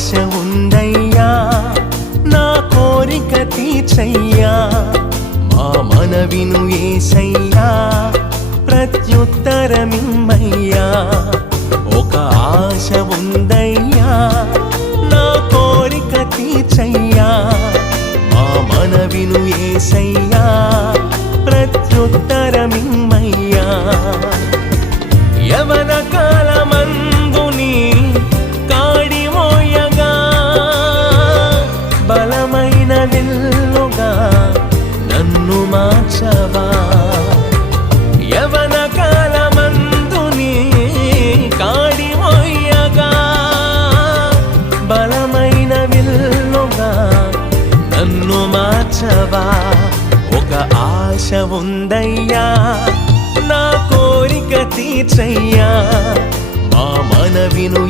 ఆశ ఉందయ్యా నా కోరిక తీర్చయ్యా మా మనవిను యేసయ్యా ప్రత్యుత్తరమిమ్మయ్యా ఒక ఆశ ఉందయ్యా నా కోరిక తీర్చయ్యా మా మనవిను యేసయ్యా ప్రత్యుత్తరమిమ్మయ్యా యవన కాలమందుని కాడి మోయగా బలమైన విల్లుగా నన్ను మార్చవా యవన కాలమందుని కాడి మోయగా బలమైన విల్లుగా నన్ను మార్చవా ఒక ఆశ ఉందయ్యా నా కోరిక తీర్చయ్యా మా మనవిను